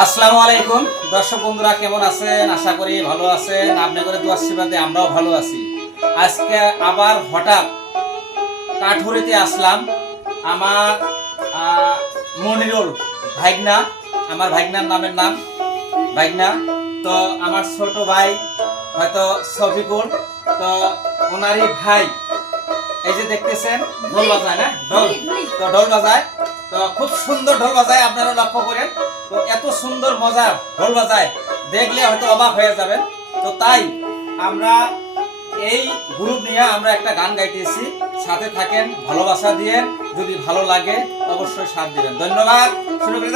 আসসালামু আলাইকুম। দর্শক বন্ধুরা কেমন আছেন? আশা করি ভালো আছেন। আপনাদের দোয়ার সেবাতে আমরাও ভালো আছি। আজকে আবার হঠাৎ কাঠুরিতে আসলাম আমার মনিরুল ভাইগনা। আমার ভাইগনার নামের নাম ভাইগনা। তো আমার ছোট ভাই হয়তো শফিকুল। তো ওনারই ভাই। এই যে দেখতেছেন ঢোল বাজায় না? ঢোল। তো ঢোল বাজায়। তো খুব সুন্দর ঢোল বাজায় আপনারা লক্ষ্য করেন। তো এত সুন্দর মজা ঢোল বাজায়। দেখলে হয়তো অবাক হয়ে যাবেন। তো তাই আমরা এই গ্রুপ নিয়ে আমরা একটা গান গাইতেছি। সাথে থাকেন, ভালোবাসা দিয়ে। যদি ভালো লাগে, অবশ্যই সাথ দিবেন। ধন্যবাদ। শুরু করে